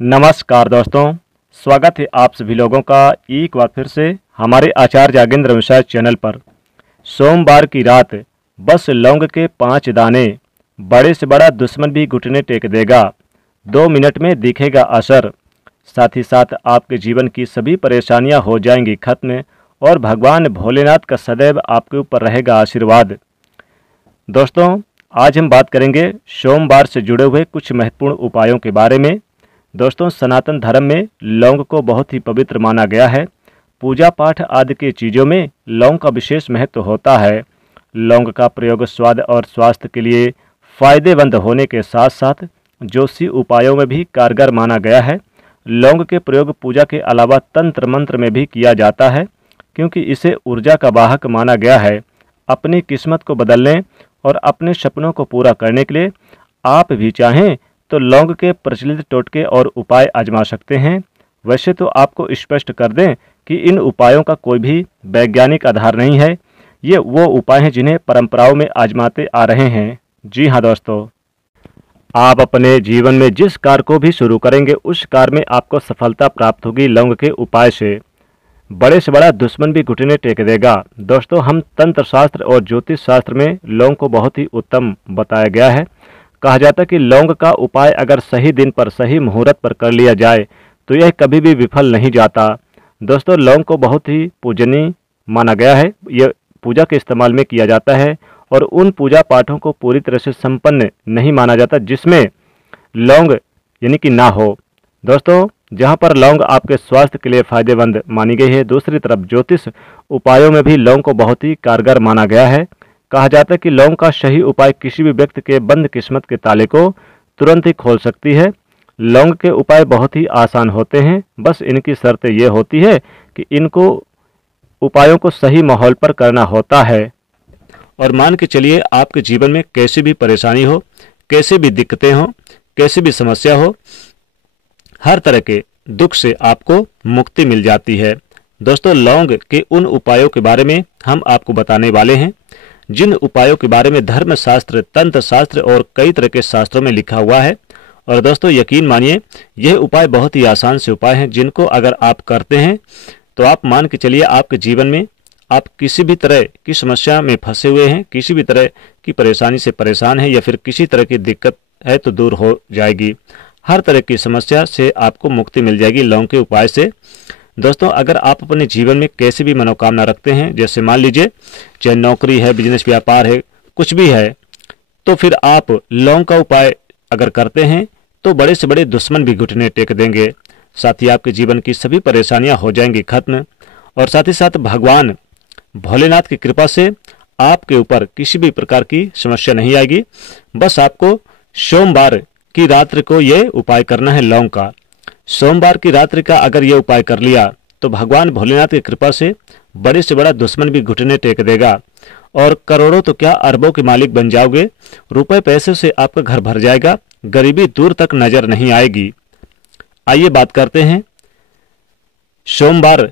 नमस्कार दोस्तों, स्वागत है आप सभी लोगों का एक बार फिर से हमारे आचार्य जागेंद्र मिश्रा चैनल पर। सोमवार की रात बस लौंग के 5 दाने, बड़े से बड़ा दुश्मन भी घुटने टेक देगा। 2 मिनट में दिखेगा असर। साथ ही साथ आपके जीवन की सभी परेशानियां हो जाएंगी खत्म और भगवान भोलेनाथ का सदैव आपके ऊपर रहेगा आशीर्वाद। दोस्तों, आज हम बात करेंगे सोमवार से जुड़े हुए कुछ महत्वपूर्ण उपायों के बारे में। दोस्तों, सनातन धर्म में लौंग को बहुत ही पवित्र माना गया है। पूजा पाठ आदि की चीज़ों में लौंग का विशेष महत्व होता है। लौंग का प्रयोग स्वाद और स्वास्थ्य के लिए फायदेमंद होने के साथ साथ ज्योतिषी उपायों में भी कारगर माना गया है। लौंग के प्रयोग पूजा के अलावा तंत्र मंत्र में भी किया जाता है, क्योंकि इसे ऊर्जा का वाहक माना गया है। अपनी किस्मत को बदलने और अपने सपनों को पूरा करने के लिए आप भी चाहें तो लौंग के प्रचलित टोटके और उपाय आजमा सकते हैं। वैसे तो आपको स्पष्ट कर दें कि इन उपायों का कोई भी वैज्ञानिक आधार नहीं है। ये वो उपाय हैं जिन्हें परंपराओं में आजमाते आ रहे हैं। जी हाँ दोस्तों, आप अपने जीवन में जिस कार्य को भी शुरू करेंगे उस कार्य में आपको सफलता प्राप्त होगी लौंग के उपाय से। बड़े से बड़ा दुश्मन भी घुटने टेक देगा। दोस्तों, हम तंत्र शास्त्र और ज्योतिष शास्त्र में लौंग को बहुत ही उत्तम बताया गया है। कहा जाता है कि लौंग का उपाय अगर सही दिन पर सही मुहूर्त पर कर लिया जाए तो यह कभी भी विफल नहीं जाता। दोस्तों, लौंग को बहुत ही पूजनीय माना गया है। यह पूजा के इस्तेमाल में किया जाता है और उन पूजा पाठों को पूरी तरह से संपन्न नहीं माना जाता जिसमें लौंग यानी कि ना हो। दोस्तों, जहां पर लौंग आपके स्वास्थ्य के लिए फायदेमंद मानी गई है, दूसरी तरफ ज्योतिष उपायों में भी लौंग को बहुत ही कारगर माना गया है। कहा जाता है कि लौंग का सही उपाय किसी भी व्यक्ति के बंद किस्मत के ताले को तुरंत ही खोल सकती है। लौंग के उपाय बहुत ही आसान होते हैं, बस इनकी शर्त ये होती है कि इनको उपायों को सही माहौल पर करना होता है। और मान के चलिए आपके जीवन में कैसी भी परेशानी हो, कैसे भी दिक्कतें हो, कैसी भी समस्या हो, हर तरह के दुख से आपको मुक्ति मिल जाती है। दोस्तों, लौंग के उन उपायों के बारे में हम आपको बताने वाले हैं जिन उपायों के बारे में धर्म शास्त्र, तंत्र शास्त्र और कई तरह के शास्त्रों में लिखा हुआ है। और दोस्तों, यकीन मानिए यह उपाय बहुत ही आसान से उपाय हैं जिनको अगर आप करते हैं तो आप मान के चलिए आपके जीवन में आप किसी भी तरह की समस्या में फंसे हुए हैं, किसी भी तरह की परेशानी से परेशान है या फिर किसी तरह की दिक्कत है तो दूर हो जाएगी। हर तरह की समस्या से आपको मुक्ति मिल जाएगी लौंग के उपाय से। दोस्तों, अगर आप अपने जीवन में कैसी भी मनोकामना रखते हैं, जैसे मान लीजिए चाहे नौकरी है, बिजनेस व्यापार है, कुछ भी है, तो फिर आप लौंग का उपाय अगर करते हैं तो बड़े से बड़े दुश्मन भी घुटने टेक देंगे। साथ ही आपके जीवन की सभी परेशानियां हो जाएंगी खत्म और साथ ही साथ भगवान भोलेनाथ की कृपा से आपके ऊपर किसी भी प्रकार की समस्या नहीं आएगी। बस आपको सोमवार की रात्रि को ये उपाय करना है लौंग का। सोमवार की रात्रि का अगर ये उपाय कर लिया तो भगवान भोलेनाथ की कृपा से बड़े से बड़ा दुश्मन भी घुटने टेक देगा और करोड़ों तो क्या अरबों के मालिक बन जाओगे। रुपए पैसे से आपका घर भर जाएगा, गरीबी दूर तक नजर नहीं आएगी। आइए बात करते हैं सोमवार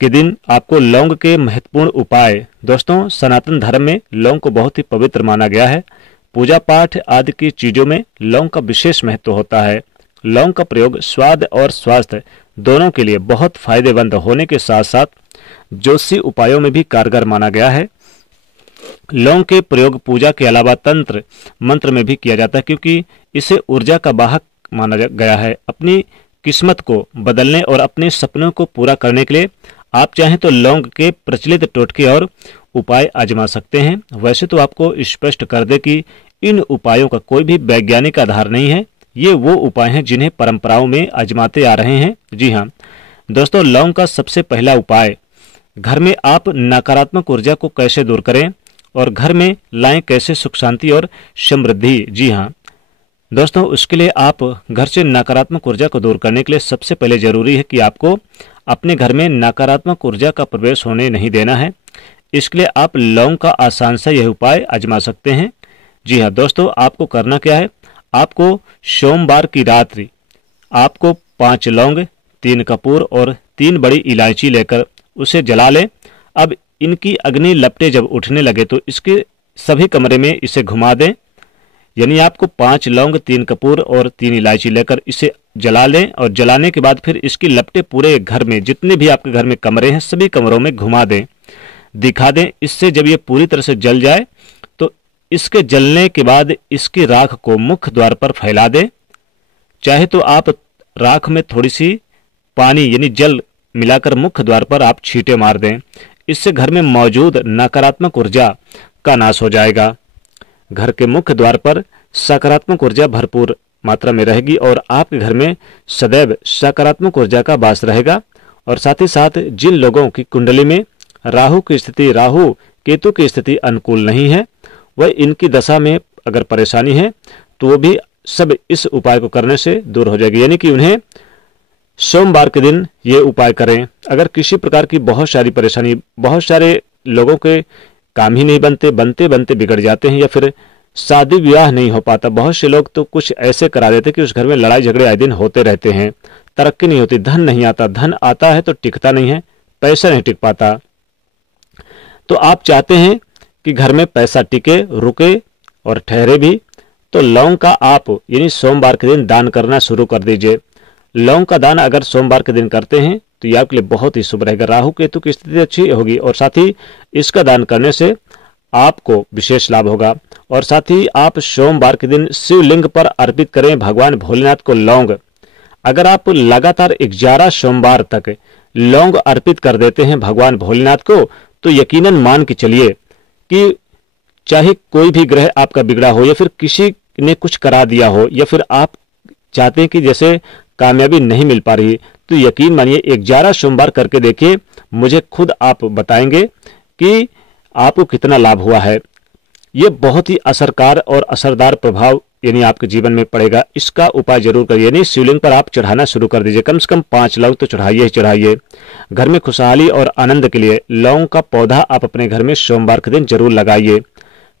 के दिन आपको लौंग के महत्वपूर्ण उपाय। दोस्तों, सनातन धर्म में लौंग को बहुत ही पवित्र माना गया है। पूजा पाठ आदि की चीजों में लौंग का विशेष महत्व होता है। लौंग का प्रयोग स्वाद और स्वास्थ्य दोनों के लिए बहुत फायदेमंद होने के साथ साथ ज्योतिषी उपायों में भी कारगर माना गया है। लौंग के प्रयोग पूजा के अलावा तंत्र मंत्र में भी किया जाता है, क्योंकि इसे ऊर्जा का वाहक माना गया है। अपनी किस्मत को बदलने और अपने सपनों को पूरा करने के लिए आप चाहें तो लौंग के प्रचलित टोटके और उपाय आजमा सकते हैं। वैसे तो आपको स्पष्ट कर दे कि इन उपायों का कोई भी वैज्ञानिक आधार नहीं है। ये वो उपाय हैं जिन्हें परंपराओं में आजमाते आ रहे हैं। जी हाँ दोस्तों, लौंग का सबसे पहला उपाय, घर में आप नकारात्मक ऊर्जा को कैसे दूर करें और घर में लाएं कैसे सुख शांति और समृद्धि। जी हाँ दोस्तों, उसके लिए आप घर से नकारात्मक ऊर्जा को दूर करने के लिए सबसे पहले जरूरी है कि आपको अपने घर में नकारात्मक ऊर्जा का प्रवेश होने नहीं देना है। इसके लिए आप लौंग का आसान सा यह उपाय आजमा सकते हैं। जी हाँ दोस्तों, आपको करना क्या है, आपको सोमवार की रात्रि आपको 5 लौंग, 3 कपूर और 3 बड़ी इलायची लेकर उसे जला लें। अब इनकी अग्नि लपटें जब उठने लगे तो इसके सभी कमरे में इसे घुमा दें। यानी आपको 5 लौंग, 3 कपूर और 3 इलायची लेकर इसे जला लें और जलाने के बाद फिर इसकी लपटें पूरे घर में, जितने भी आपके घर में कमरे हैं सभी कमरों में घुमा दें, दिखा दें। इससे जब ये पूरी तरह से जल जाए तो इसके जलने के बाद इसकी राख को मुख्य द्वार पर फैला दें। चाहे तो आप राख में थोड़ी सी पानी यानी जल मिलाकर मुख्य द्वार पर आप छींटे मार दें। इससे घर में मौजूद नकारात्मक ऊर्जा का नाश हो जाएगा। घर के मुख्य द्वार पर सकारात्मक ऊर्जा भरपूर मात्रा में रहेगी और आपके घर में सदैव सकारात्मक ऊर्जा का वास रहेगा। और साथ ही साथ जिन लोगों की कुंडली में राहु की स्थिति, राहु केतु की स्थिति अनुकूल नहीं है, वह इनकी दशा में अगर परेशानी है तो वो भी सब इस उपाय को करने से दूर हो जाएगी। यानी कि उन्हें सोमवार के दिन ये उपाय करें। अगर किसी प्रकार की बहुत सारी परेशानी, बहुत सारे लोगों के काम ही नहीं बनते, बनते बनते बिगड़ जाते हैं, या फिर शादी विवाह नहीं हो पाता। बहुत से लोग तो कुछ ऐसे करा देते कि उस घर में लड़ाई झगड़े आए दिन होते रहते हैं, तरक्की नहीं होती, धन नहीं आता, धन आता है तो टिकता नहीं है, पैसा नहीं टिक पाता। तो आप चाहते हैं कि घर में पैसा टिके, रुके और ठहरे भी, तो लौंग का आप यानी सोमवार के दिन दान करना शुरू कर दीजिए। लौंग का दान अगर सोमवार के दिन करते हैं तो ये आपके लिए बहुत ही शुभ रहेगा। राहु केतु की स्थिति अच्छी होगी और साथ ही इसका दान करने से आपको विशेष लाभ होगा। और साथ ही आप सोमवार के दिन शिवलिंग पर अर्पित करें भगवान भोलेनाथ को लौंग। अगर आप लगातार 11 सोमवार तक लौंग अर्पित कर देते हैं भगवान भोलेनाथ को, तो यकीनन मान के चलिए कि चाहे कोई भी ग्रह आपका बिगड़ा हो, या फिर किसी ने कुछ करा दिया हो, या फिर आप चाहते हैं कि जैसे कामयाबी नहीं मिल पा रही, तो यकीन मानिए 11 सोमवार करके देखिए, मुझे खुद आप बताएंगे कि आपको कितना लाभ हुआ है। ये बहुत ही असरकार और असरदार प्रभाव यानी आपके जीवन में पड़ेगा। इसका उपाय जरूर करिए। यानी शिवलिंग पर आप चढ़ाना शुरू कर दीजिए, कम से कम 5 लौंग तो चढ़ाइए ही चढ़ाइए। घर में खुशहाली और आनंद के लिए लौंग का पौधा आप अपने घर में सोमवार के दिन जरूर लगाइए।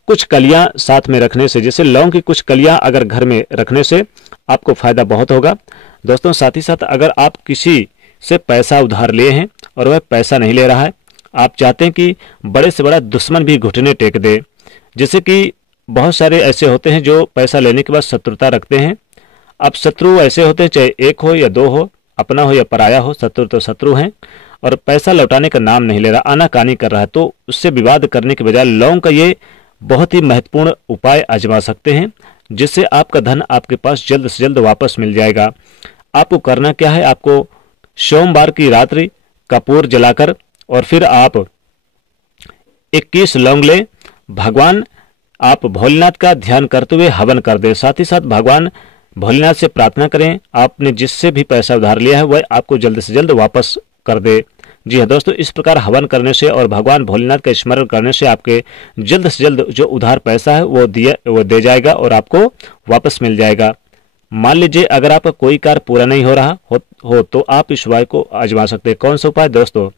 कुछ कलियां साथ में रखने से, जैसे लौंग की कुछ कलियां अगर घर में रखने से आपको फायदा बहुत होगा। दोस्तों, साथ ही साथ अगर आप किसी से पैसा उधार लिए हैं और वह पैसा नहीं ले रहा है, आप चाहते हैं कि बड़े से बड़ा दुश्मन भी घुटने टेक दे, जैसे कि बहुत सारे ऐसे होते हैं जो पैसा लेने के बाद शत्रुता रखते हैं। अब शत्रु ऐसे होते हैं, चाहे एक हो या दो हो, अपना हो या पराया हो, शत्रु तो शत्रु हैं, और पैसा लौटाने का नाम नहीं ले रहा, आनाकानी कर रहा है। तो उससे विवाद करने के बजाय लौंग का ये बहुत ही महत्वपूर्ण उपाय आजमा सकते हैं, जिससे आपका धन आपके पास जल्द से जल्द वापस मिल जाएगा। आपको करना क्या है, आपको सोमवार की रात्रि कपूर जलाकर और फिर आप 21 लौंग लें, भगवान आप भोलेनाथ का ध्यान करते हुए हवन कर दें। साथ ही साथ भगवान भोलेनाथ से प्रार्थना करें, आपने जिससे भी पैसा उधार लिया है वह आपको जल्द से जल्द वापस कर दे। जी हाँ दोस्तों, इस प्रकार हवन करने से और भगवान भोलेनाथ का स्मरण करने से आपके जल्द से जल्द जो उधार पैसा है वो दे जाएगा और आपको वापस मिल जाएगा। मान लीजिए अगर आपका कोई कार्य पूरा नहीं हो रहा हो तो आप इस उपाय को आजमा सकते हैं। कौन सा उपाय दोस्तों,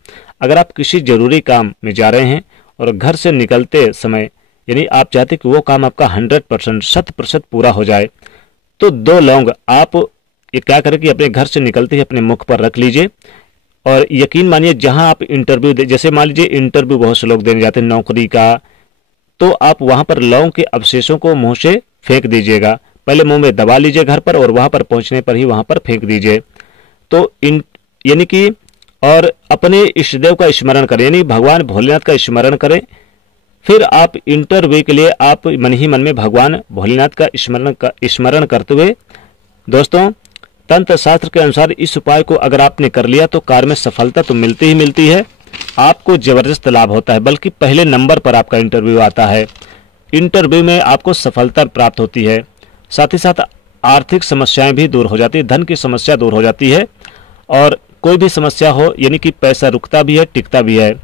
अगर आप किसी जरूरी काम में जा रहे हैं और घर से निकलते समय यानी आप चाहते कि वो काम आपका 100% 100% पूरा हो जाए, तो 2 लौंग आप ये क्या करें कि अपने घर से निकलते ही अपने मुख पर रख लीजिए। और यकीन मानिए जहां आप इंटरव्यू दे, जैसे मान लीजिए इंटरव्यू बहुत से लोग देने जाते हैं नौकरी का, तो आप वहां पर लौंग के अवशेषों को मुंह से फेंक दीजिएगा। पहले मुंह में दबा लीजिए घर पर और वहां पर पहुंचने पर ही वहां पर फेंक दीजिए। तो यानी कि और अपने इष्ट देव का स्मरण करें, यानी भगवान भोलेनाथ का स्मरण करें। फिर आप इंटरव्यू के लिए आप मन ही मन में भगवान भोलेनाथ का स्मरण करते हुए, दोस्तों तंत्र शास्त्र के अनुसार इस उपाय को अगर आपने कर लिया तो कार्य में सफलता तो मिलती ही मिलती है, आपको जबरदस्त लाभ होता है, बल्कि पहले नंबर पर आपका इंटरव्यू आता है। इंटरव्यू में आपको सफलता प्राप्त होती है। साथ ही साथ आर्थिक समस्याएं भी दूर हो जाती है, धन की समस्या दूर हो जाती है, और कोई भी समस्या हो यानी कि पैसा रुकता भी है, टिकता भी है।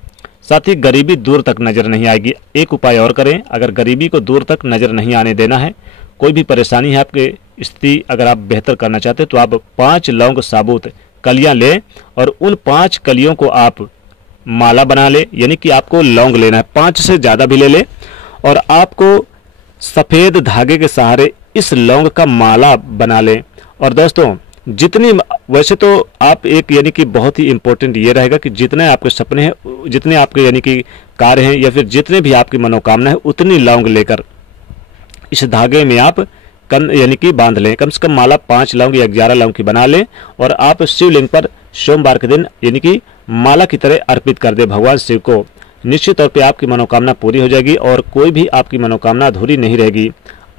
साथ ही गरीबी दूर तक नजर नहीं आएगी। एक उपाय और करें, अगर गरीबी को दूर तक नजर नहीं आने देना है, कोई भी परेशानी है आपके स्थिति अगर आप बेहतर करना चाहते हैं, तो आप 5 लौंग साबुत कलियां लें और उन 5 कलियों को आप माला बना ले। यानी कि आपको लौंग लेना है, 5 से ज़्यादा भी ले ले, और आपको सफ़ेद धागे के सहारे इस लौंग का माला बना लें। और दोस्तों जितनी, वैसे तो आप एक यानी कि बहुत ही इंपॉर्टेंट ये रहेगा कि जितने आपके सपने हैं, जितने आपके यानी कि कार्य हैं, या फिर जितने भी आपकी मनोकामना है, उतनी लौंग लेकर इस धागे में आप यानी कि बांध लें। कम से कम माला 5 लौंग या 11 लौंग की बना लें और आप शिवलिंग पर सोमवार के दिन यानी कि माला की तरह अर्पित कर दें भगवान शिव को। निश्चित तौर पे आपकी मनोकामना पूरी हो जाएगी और कोई भी आपकी मनोकामना अधूरी नहीं रहेगी।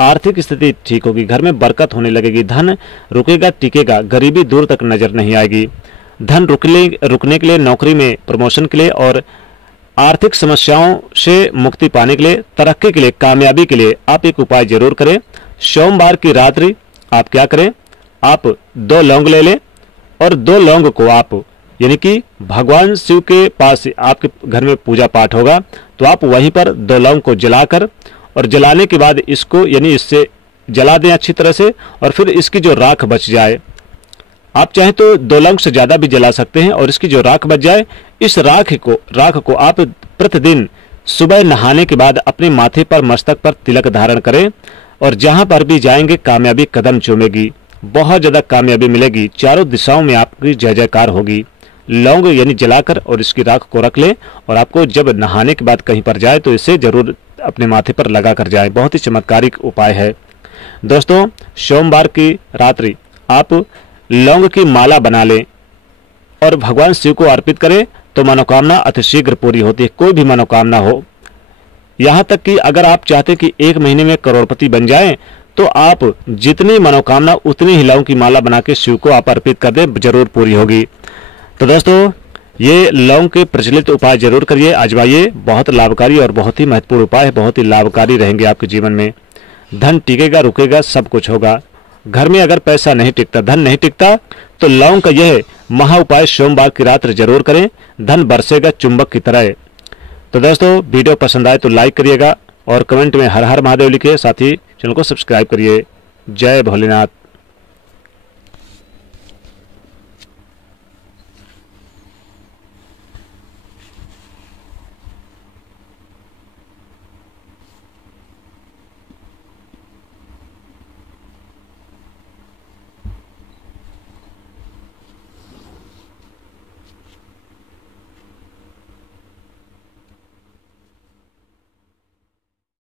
आर्थिक स्थिति ठीक होगी, घर में बरकत होने लगेगी, धन रुकेगा टिकेगा, गरीबी दूर तक नजर नहीं आएगी। धन रुकने के लिए, नौकरी में प्रमोशन के लिए और आर्थिक समस्याओं से मुक्ति पाने के लिए, तरक्की के लिए, कामयाबी के लिए आप एक उपाय जरूर करें। सोमवार की रात्रि आप क्या करें, आप 2 लौंग ले लें और 2 लौंग को आप यानी कि भगवान शिव के पास आपके घर में पूजा पाठ होगा तो आप वहीं पर 2 लौंग को जलाकर और जलाने के बाद इसको यानी इससे जला दें अच्छी तरह से और फिर इसकी जो राख बच जाए, आप चाहे तो 2 लौंग से ज्यादा भी जला सकते हैं और इसकी जो राख बच जाए, इस राख को आप प्रतिदिन सुबह नहाने के बाद अपने माथे पर, मस्तक पर तिलक धारण करें और जहां पर भी जाएंगे कामयाबी कदम चूमेगी, बहुत ज्यादा कामयाबी मिलेगी, चारों दिशाओं में आपकी जय जयकार होगी। लौंग यानी जलाकर और इसकी राख को रख लें और आपको जब नहाने के बाद कहीं पर जाए तो इसे जरूर अपने माथे पर लगा कर जाए। बहुत ही चमत्कारिक उपाय है दोस्तों। सोमवार की रात्रि आप लौंग की माला बना लें और भगवान शिव को अर्पित करें तो मनोकामना अतिशीघ्र पूरी होती है, कोई भी मनोकामना हो। यहां तक कि अगर आप चाहते कि 1 महीने में करोड़पति बन जाएं तो आप जितनी मनोकामना उतनी ही लौंग की माला बना के शिव को आप अर्पित कर दें, जरूर पूरी होगी। तो दोस्तों ये लौंग के प्रचलित उपाय जरूर करिए, आजमाइए, बहुत लाभकारी और बहुत ही महत्वपूर्ण उपाय है, बहुत ही लाभकारी रहेंगे आपके जीवन में। धन टिकेगा, रुकेगा, सब कुछ होगा। घर में अगर पैसा नहीं टिकता, धन नहीं टिकता तो लौंग का यह महा उपाय सोमवार की रात जरूर करें, धन बरसेगा चुंबक की तरह। तो दोस्तों वीडियो पसंद आए तो लाइक करिएगा और कमेंट में हर हर महादेव लिखिए, साथ ही चैनल को सब्सक्राइब करिए। जय भोलेनाथ।